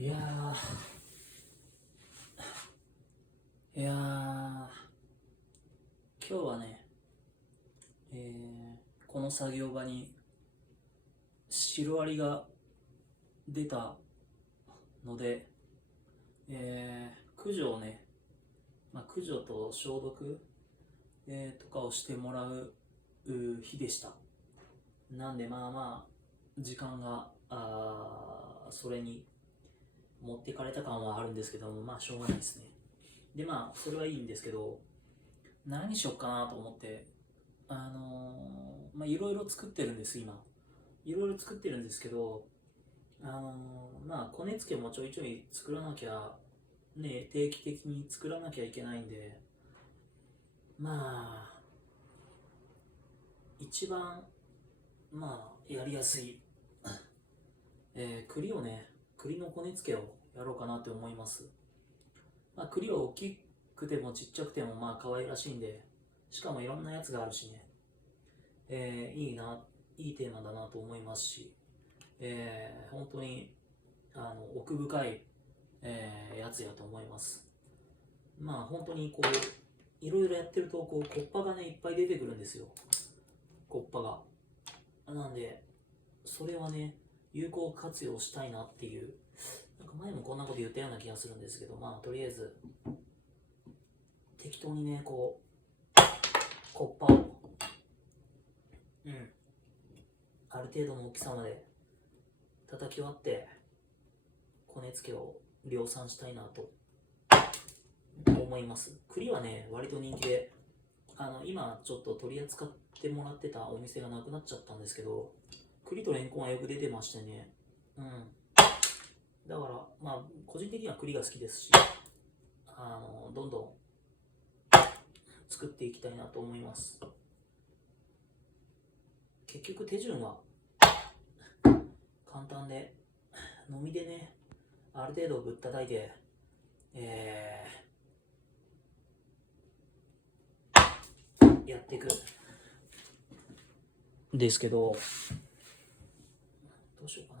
いや今日はね、この作業場にシロアリが出たので、駆除をね、駆除と消毒、とかをしてもらう日でした。なんで時間がそれに持ってかれた感はあるんですけども、しょうがないですね。でそれはいいんですけど、何しよっかなと思って、いろいろ作ってるんです今。いろいろ作ってるんですけど、コネ付けもちょいちょい作らなきゃね、定期的に作らなきゃいけないんで、一番やりやすい、栗をね、栗のコネ付けをやろうかなって思います。栗は大きくてもちっちゃくても可愛らしいんで、しかもいろんなやつがあるしね、いいテーマだなと思いますし、本当に奥深い、やつやと思います。本当にいろいろやってるとコッパがねいっぱい出てくるんですよ。コッパがなんで、それはね有効活用したいなっていう、なんか前もこんなこと言ったような気がするんですけど、とりあえず適当にねコッパをある程度の大きさまで叩き割ってコネ付けを量産したいなと思います。栗はね割と人気で、今ちょっと取り扱ってもらってたお店がなくなっちゃったんですけど、栗とレンコンはよく出てましてね、だから個人的には栗が好きですし、どんどん作っていきたいなと思います。結局手順は簡単で、のみでねある程度ぶったたいて、やっていくですけど、どうしようかな。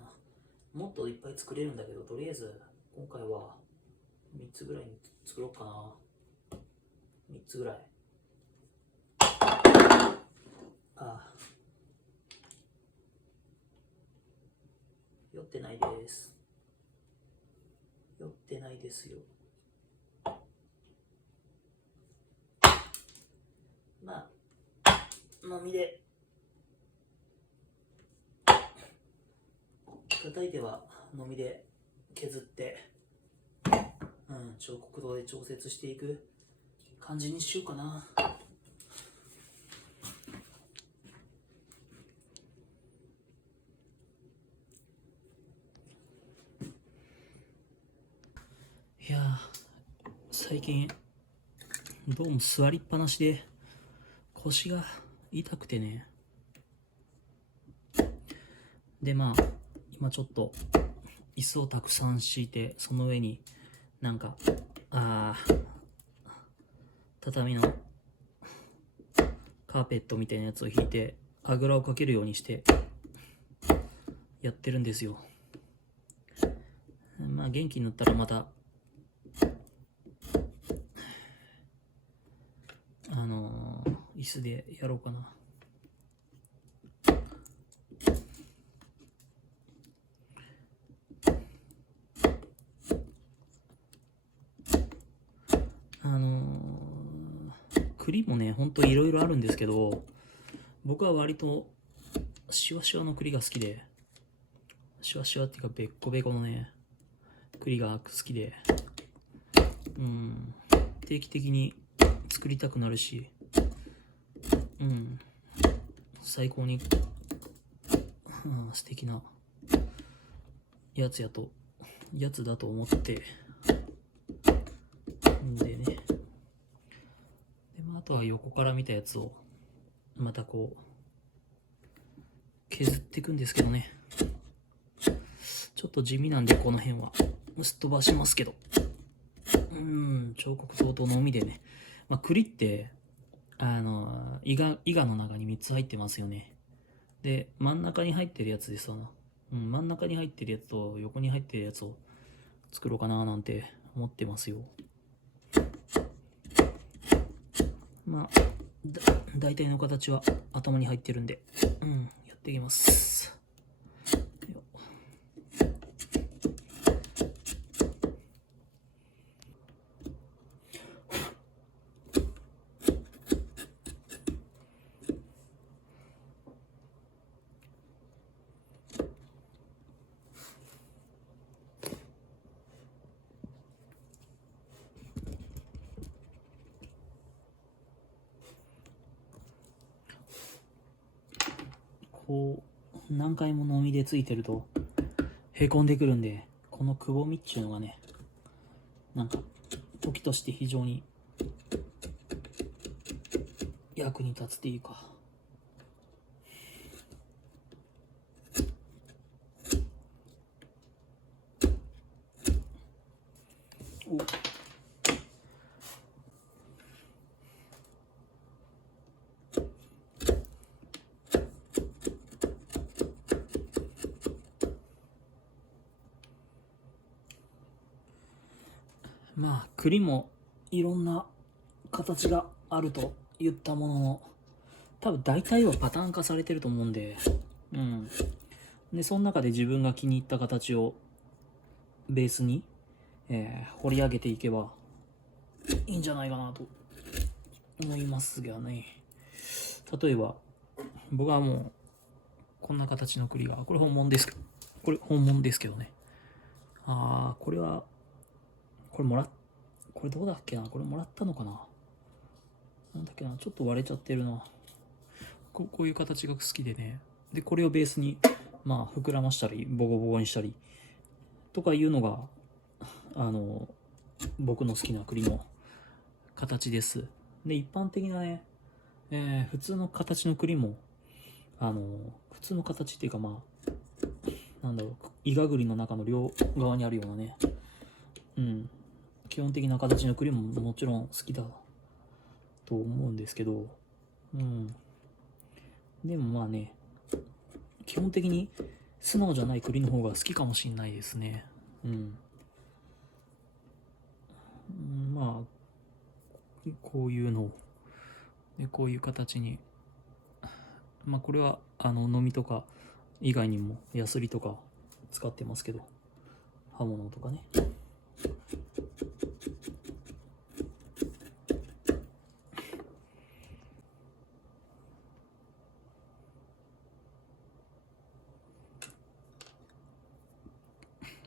もっといっぱい作れるんだけど、とりあえず今回は3つぐらいに作ろうかな。3つぐらい。酔ってないです。酔ってないですよ。のみで叩いてはのみで削って、彫刻刀で調節していく感じにしようかな。いや最近どうも座りっぱなしで腰が痛くてね。で今ちょっと椅子をたくさん敷いて、その上に畳のカーペットみたいなやつを引いてあぐらをかけるようにしてやってるんですよ。元気になったらまた椅子でやろうかな。栗もねほんといろいろあるんですけど、僕は割とシワシワの栗が好きで、シワシワっていうかべっこべこのね栗が好きで、定期的に作りたくなるし、最高に、素敵なやつだと思ってでね、あとは横から見たやつをまた削っていくんですけどね、ちょっと地味なんでこの辺はすっ飛ばしますけど、彫刻刀とのみでね、栗って伊賀の中に3つ入ってますよね。で真ん中に入ってるやつですわな、真ん中に入ってるやつと横に入ってるやつを作ろうかななんて思ってますよ。まあ大体の形は頭に入ってるんで、やっていきます。こう何回ものみでついてるとへこんでくるんで、このくぼみっていうのがね、なんか時として非常に役に立つっていうか、まあ栗もいろんな形があると言ったものの、多分大体はパターン化されてると思うんで、でその中で自分が気に入った形をベースに、掘り上げていけばいいんじゃないかなと思いますがね。例えば僕はもうこんな形の栗が、これ本物ですけどね。これはこれどうだっけな、これもらったのかな、なんだっけな、ちょっと割れちゃってるな。こういう形が好きでね。でこれをベースにまあ膨らましたりボコボコにしたりとかいうのが僕の好きな栗の形です。で一般的なね、普通の形の栗も普通の形っていうか、まあなんだろう、イガグリの中の両側にあるようなね、基本的な形の栗ももちろん好きだと思うんですけど、でもまあね、基本的に素直じゃない栗の方が好きかもしれないですね。まあこういうのでこういう形に、まあこれはのみとか以外にもヤスリとか使ってますけど、刃物とかね。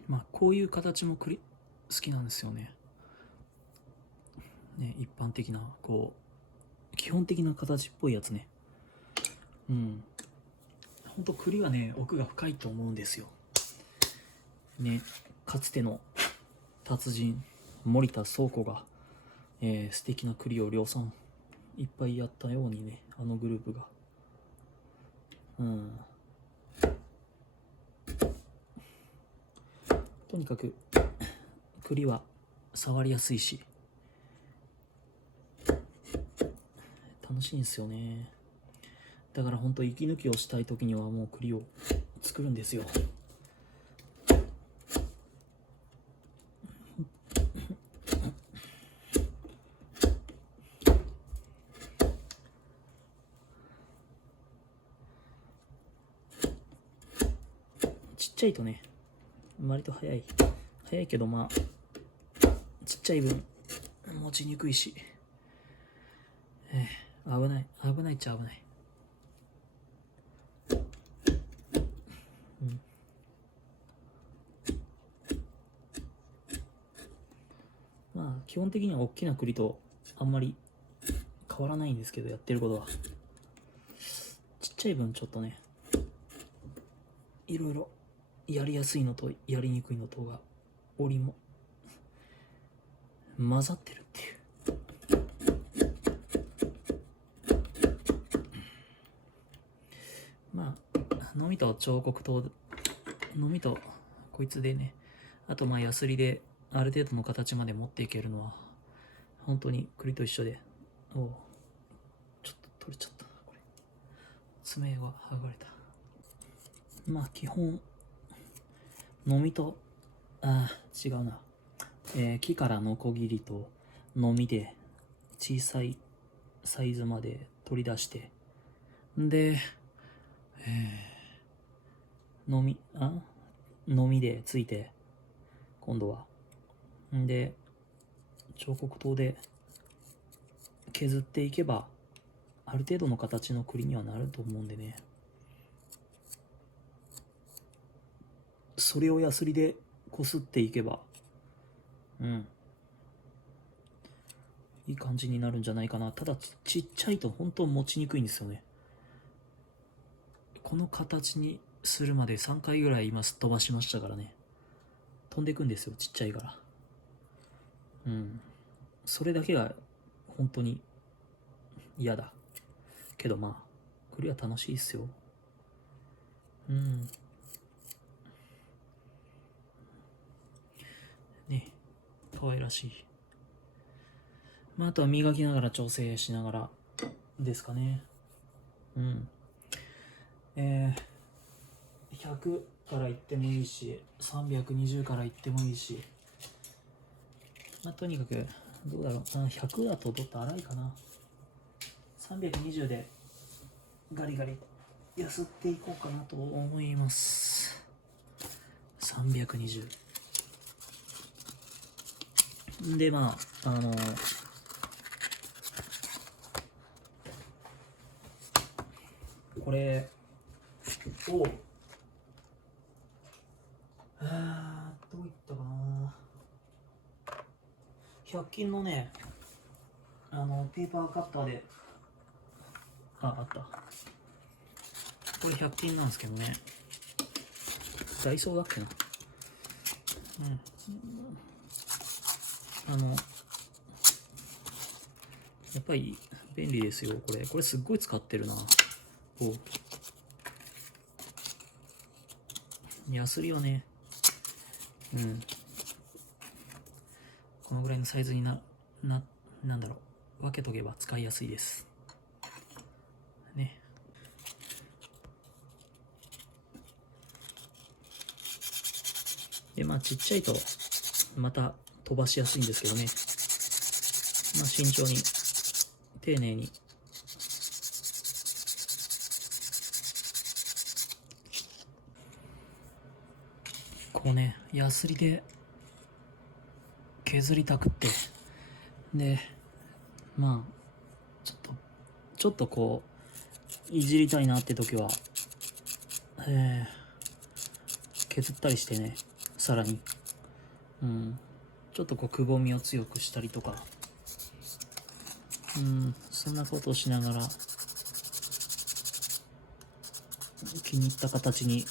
まあこういう形も好きなんですよね。一般的なこう基本的な形っぽいやつね。ほんと栗はね、奥が深いと思うんですよね。かつての達人森田倉庫が、素敵な栗を量産いっぱいやったようにね、グループがとにかく栗は触りやすいし楽しいんですよね。だから本当息抜きをしたい時にはもう栗を作るんですよ。ちっちゃいとね、割と早いけど、まあちっちゃい分持ちにくいし、危ないっちゃ危ない。まあ基本的には大きな栗とあんまり変わらないんですけど、やってることはちっちゃい分ちょっとね、いろいろやりやすいのとやりにくいのとが折りも混ざってるっていう。まあのみと彫刻刀のみとこいつでね、あとまあヤスリである程度の形まで持っていけるのは本当に栗と一緒で、ちょっと取れちゃった、これ爪が剥がれた。まあ基本のみと違うな。木からノコギリとのみで小さいサイズまで取り出して、で、のみでついて、今度は。で、彫刻刀で削っていけば、ある程度の形の栗にはなると思うんでね。それをヤスリでこすっていけば、いい感じになるんじゃないかな。ただちっちゃいと本当持ちにくいんですよね。この形にするまで3回ぐらい今すっ飛ばしましたからね。飛んでいくんですよ、ちっちゃいから。それだけが本当に嫌だ。けどまあ、栗は楽しいっすよ。ね、可愛らしい。まあ、あとは磨きながら調整しながらですかね。100からいってもいいし、320からいってもいいし、まあ、とにかく、どうだろう。100だとちょっと荒いかな。320でガリガリやすっていこうかなと思います。320。で、まあ、これを、どういったかな。100均のね、ペーパーカッターで、あった。これ100均なんですけどね。ダイソーだっけな。やっぱり便利ですよ、これ。これすっごい使ってるな。ヤスリはね、このぐらいのサイズになんだろう、分けとけば使いやすいです。ね。で、まあちっちゃいとまた飛ばしやすいんですけどね。まあ慎重に、丁寧に。こうね、ヤスリで削りたくって。で、まあ、ちょっとこう、いじりたいなって時は、削ったりしてね、さらに。ちょっとこう、くぼみを強くしたりとか。そんなことをしながら、気に入った形に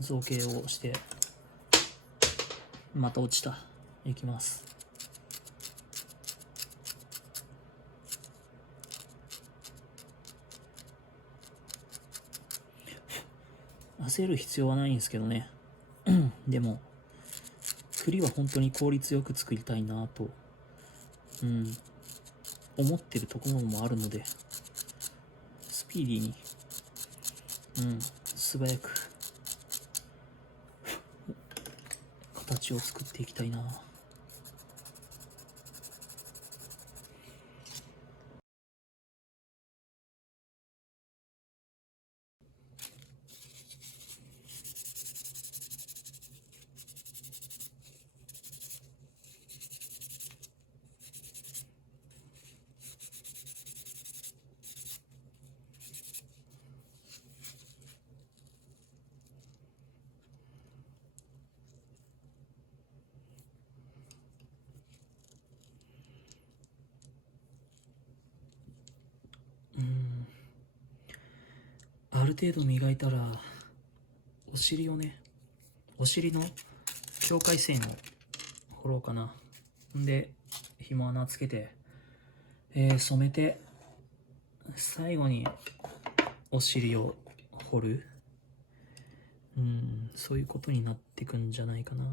造形をして、また落ちた。いきます。焦る必要はないんですけどね。でも、栗は本当に効率よく作りたいなと、思ってるところもあるので、スピーディーに、素早く、形を作っていきたいな。ある程度磨いたら、お尻の境界線を掘ろうかな。んで、紐穴つけて、染めて、最後にお尻を掘る。そういうことになってくんじゃないかな。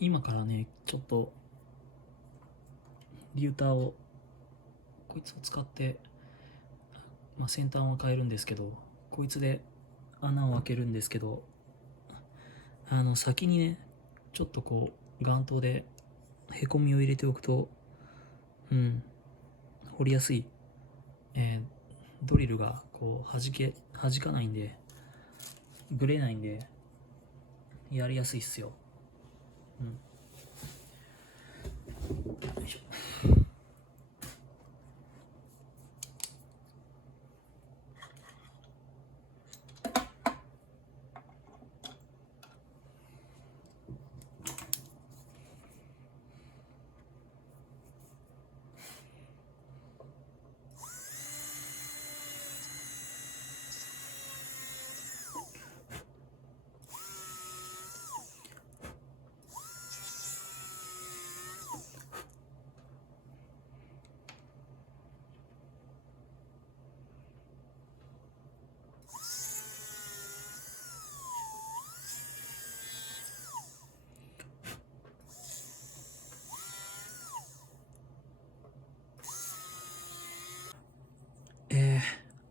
今からね、ちょっとリューターをこいつを使って、先端を変えるんですけど、こいつで穴を開けるんですけど、先にね、ちょっとこう眼頭でへこみを入れておくと、掘りやすい、ドリルがこう弾かないんで、ブレないんでやりやすいっすよ。よいしょ。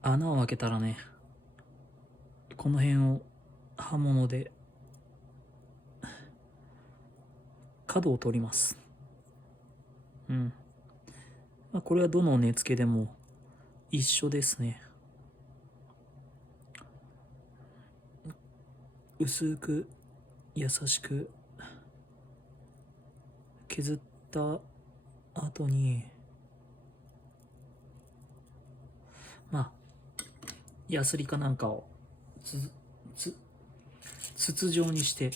穴を開けたらね、この辺を刃物で角を取ります。これはどの根付けでも一緒ですね。薄く優しく削った後に、ヤスリかなんかを筒状にして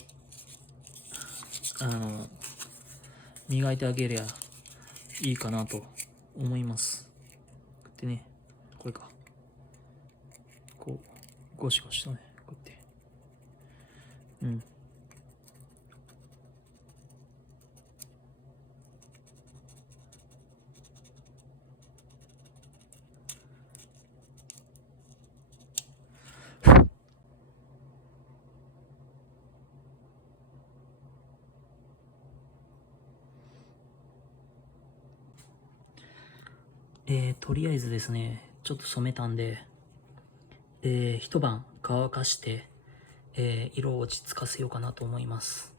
磨いてあげりゃいいかなと思います。でね、これか、こうゴシゴシとね、こうやって、とりあえずですね、ちょっと染めたんで、一晩乾かして、色を落ち着かせようかなと思います。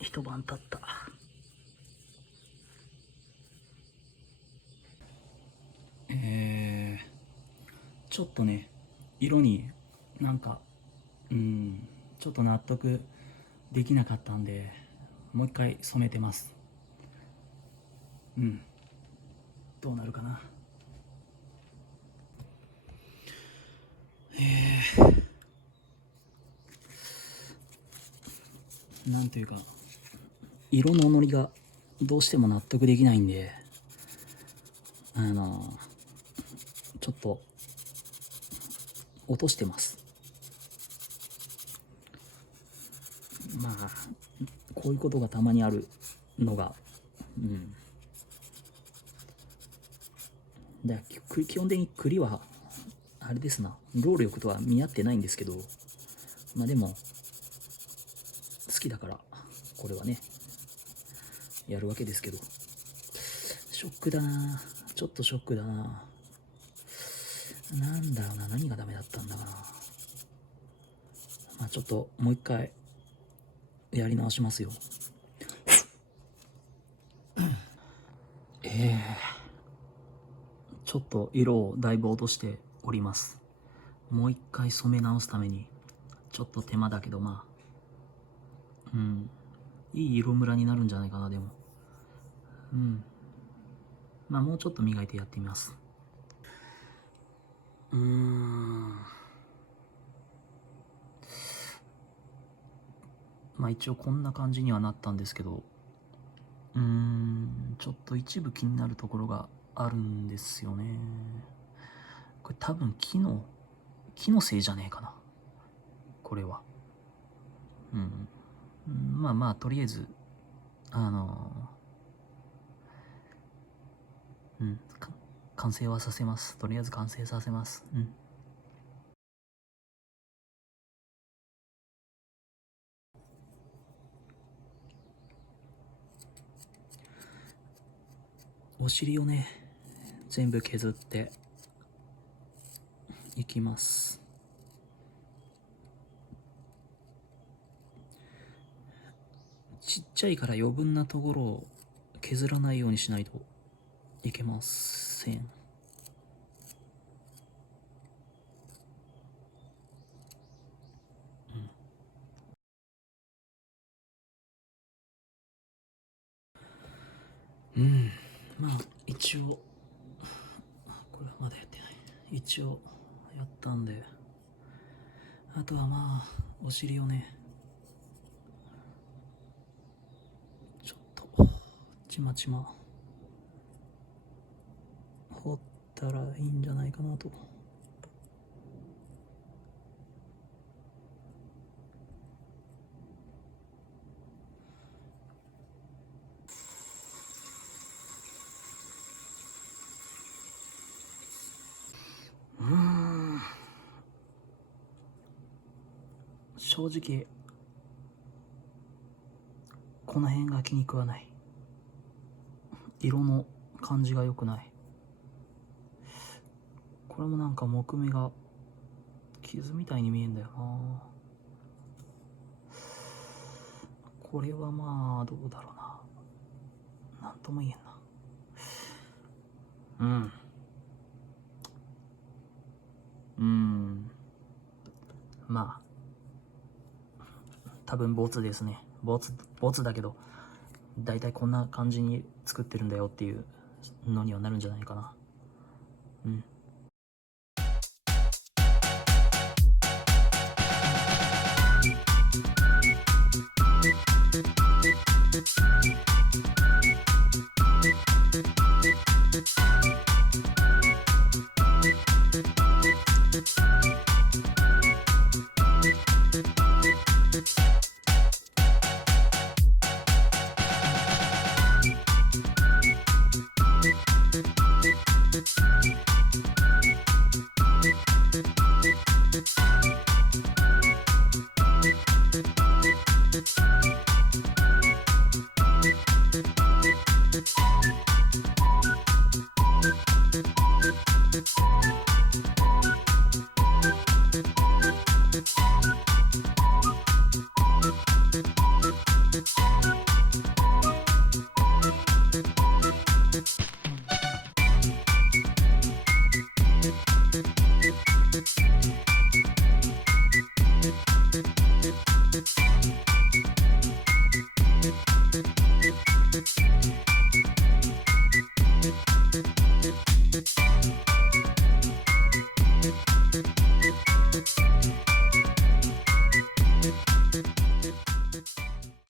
一晩経った。ちょっとね、色になんか、ちょっと納得できなかったんで、もう一回染めてます。どうなるかな。なんというか、色のノリがどうしても納得できないんで、ちょっと落としてます。こういうことがたまにあるのが、基本的に栗はあれですな、労力とは見合ってないんですけど、でも好きだからこれはねやるわけですけど、ショックだな、ちょっとショックだな。なんだろうな、何がダメだったんだかな。ちょっともう一回やり直しますよ。ちょっと色をだいぶ落としております。もう一回染め直すためにちょっと手間だけど、いい色ムラになるんじゃないかな。でももうちょっと磨いてやってみます。一応こんな感じにはなったんですけど、ちょっと一部気になるところがあるんですよね。これ多分木のせいじゃねえかな、これは。とりあえず完成はさせます。とりあえず完成させます。お尻をね全部削っていきます。ちっちゃいから余分なところを削らないようにしないといけません。まあ一応これはまだやってない。一応やったんで、あとはまあお尻をねちょっとちまちま掘ったらいいんじゃないかなと。正直この辺が気に食わない。色の感じが良くない。これもなんか木目が傷みたいに見えんだよな。これはまあどうだろうな、なんとも言えんな。まあ多分ボツですね。ボツだけどだいたいこんな感じに作ってるんだよっていうのにはなるんじゃないかな。